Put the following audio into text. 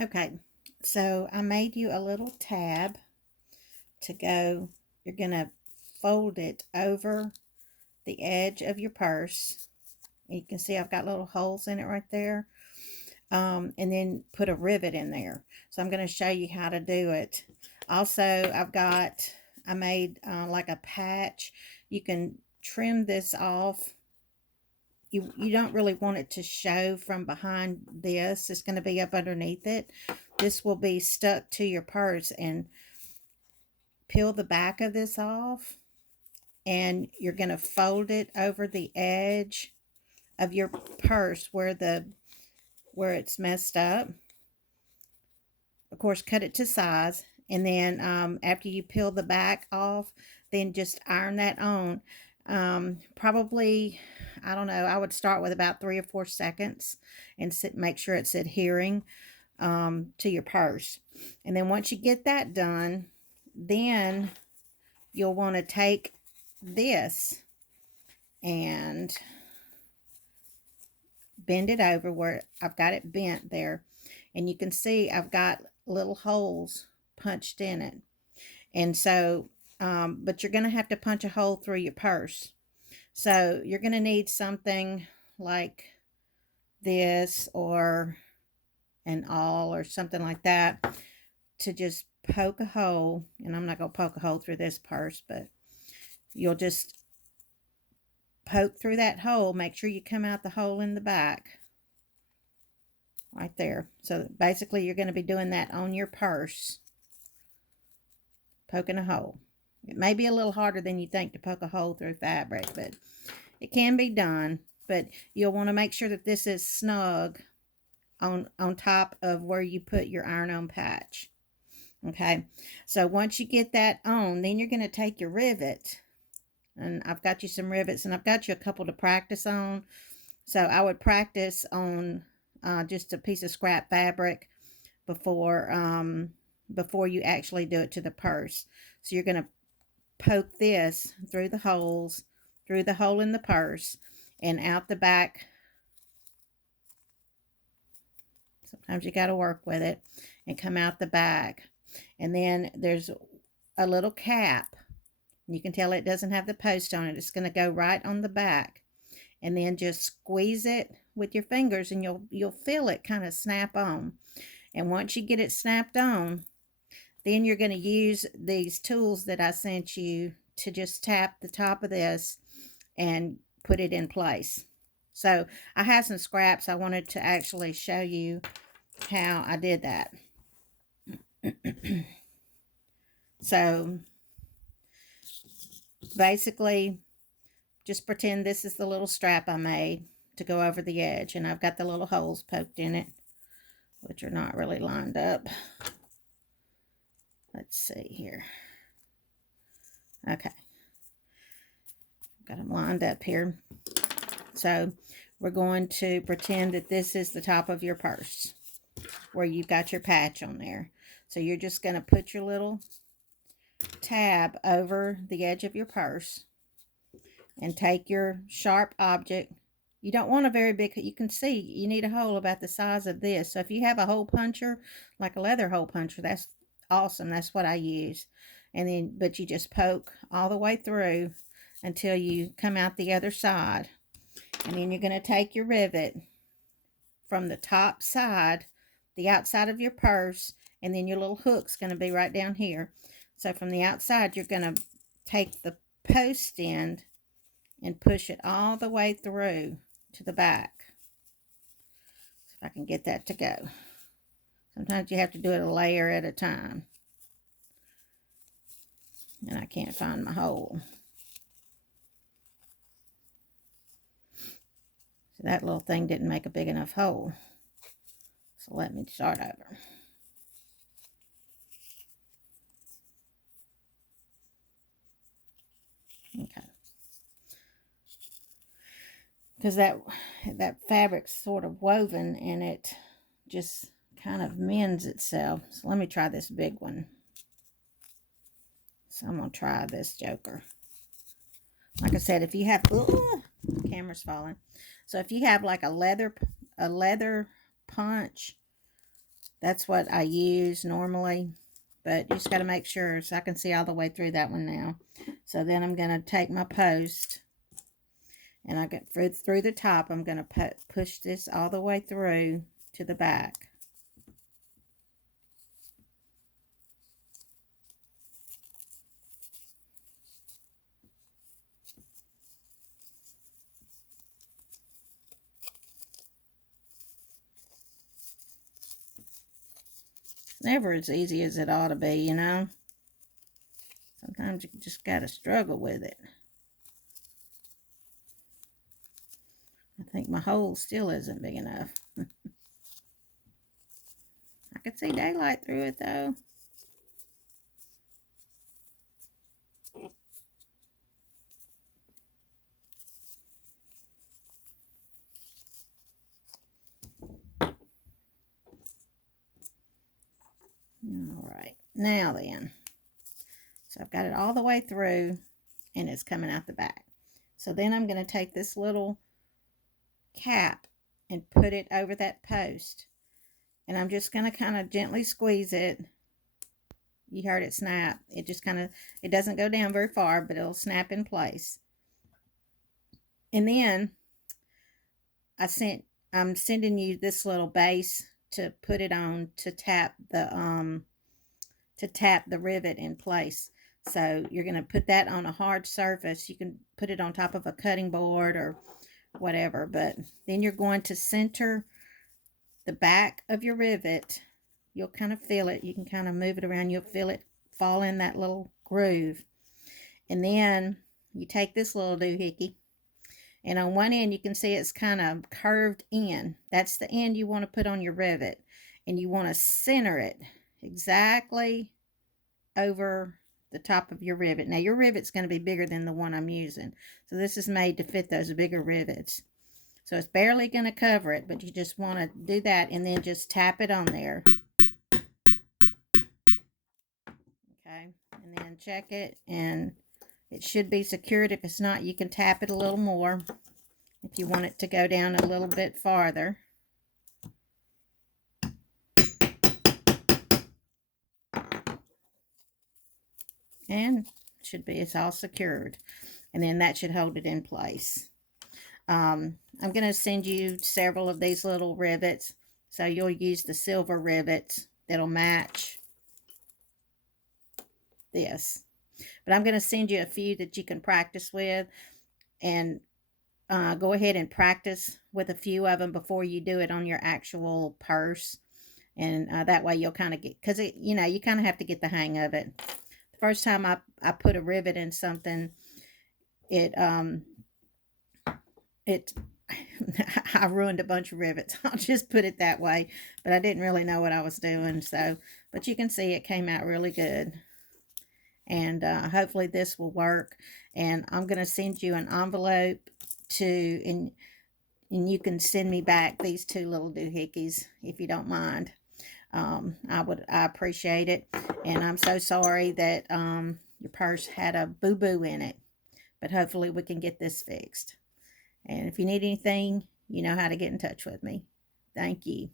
Okay, so I made you a little tab to go. You're going to fold it over the edge of your purse. You can see I've got little holes in it right there. And then put a rivet in there. So I'm going to show you how to do it. Also, I made like a patch. You can trim this off. You don't really want it to show from behind this. It's going to be up underneath it. This will be stuck to your purse, and peel the back of this off, and you're going to fold it over the edge of your purse where it's messed up. Of course, cut it to size, and then after you peel the back off, then just iron that on. Probably, I don't know, I would start with about 3 or 4 seconds and make sure it's adhering to your purse. And then once you get that done, then you'll want to take this and bend it over where I've got it bent there, and you can see I've got little holes punched in it. And so but you're going to have to punch a hole through your purse, so you're going to need something like this or an awl or something like that to just poke a hole. And I'm not going to poke a hole through this purse, but you'll just poke through that hole. Make sure you come out the hole in the back right there. So basically you're going to be doing that on your purse, poking a hole. It may be a little harder than you think to poke a hole through fabric, but it can be done. But you'll want to make sure that this is snug on top of where you put your iron-on patch. Okay, so once you get that on, then you're going to take your rivet, and I've got you some rivets, and I've got you a couple to practice on. So I would practice on just a piece of scrap fabric before you actually do it to the purse. So you're going to poke this through the holes, through the hole in the purse, and out the back. Sometimes you got to work with it, and come out the back. And then there's a little cap. You can tell it doesn't have the post on it. It's going to go right on the back. And then just squeeze it with your fingers, and you'll feel it kind of snap on. And once you get it snapped on, then you're going to use these tools that I sent you to just tap the top of this and put it in place. So I have some scraps. I wanted to actually show you how I did that. So basically, just pretend this is the little strap I made to go over the edge, and I've got the little holes poked in it, which are not really lined up. Let's see here. Okay, got them lined up here. So we're going to pretend that this is the top of your purse where you've got your patch on there. So you're just going to put your little tab over the edge of your purse and take your sharp object. You don't want a very big, you can see you need a hole about the size of this. So if you have a hole puncher, like a leather hole puncher, that's awesome. That's what I use. And then, but you just poke all the way through until you come out the other side. And then you're going to take your rivet from the top side, the outside of your purse, and then your little hook's going to be right down here. So from the outside, you're going to take the post end and push it all the way through to the back. So if I can get that to go. Sometimes you have to do it a layer at a time. And I can't find my hole. So that little thing didn't make a big enough hole. So let me start over. Okay. Because that fabric's sort of woven, and it just kind of mends itself. So let me try this big one. So I'm going to try this joker. Like I said, if you have, ooh, the camera's falling. So if you have like a leather punch, That's what I use normally, but you just got to make sure. So I can see all the way through that one now. So then I'm going to take my post, and I get through the top. I'm going to push this all the way through to the back. Never as easy as it ought to be, you know. Sometimes you just got to struggle with it. I think my hole still isn't big enough. I could see daylight through it though. All right, now then. So I've got it all the way through and it's coming out the back. So then I'm going to take this little cap and put it over that post. And I'm just going to kind of gently squeeze it. You heard it snap. It just kind of, it doesn't go down very far, but it'll snap in place. And then I'm sending you this little base to put it on to tap the rivet in place. So you're going to put that on a hard surface. You can put it on top of a cutting board or whatever, but then you're going to center the back of your rivet. You'll kind of feel it. You can kind of move it around. You'll feel it fall in that little groove. And then you take this little doohickey, and on one end you can see it's kind of curved in. That's the end you want to put on your rivet, and you want to center it exactly over the top of your rivet. Now your rivet's going to be bigger than the one I'm using, so this is made to fit those bigger rivets. So it's barely going to cover it, but you just want to do that and then just tap it on there. Okay, and then check it, and it should be secured. If it's not, you can tap it a little more if you want it to go down a little bit farther. And it should be, it's all secured. And then that should hold it in place. I'm going to send you several of these little rivets. So you'll use the silver rivets that'll match this. But I'm going to send you a few that you can practice with. And go ahead and practice with a few of them before you do it on your actual purse. And that way you'll kind of get, because you know, you kind of have to get the hang of it. The first time I put a rivet in something, I ruined a bunch of rivets. I'll just put it that way. But I didn't really know what I was doing. So, but you can see it came out really good. And hopefully this will work. And I'm going to send you an envelope and you can send me back these two little doohickeys if you don't mind. I appreciate it. And I'm so sorry that your purse had a boo-boo in it. But hopefully we can get this fixed. And if you need anything, you know how to get in touch with me. Thank you.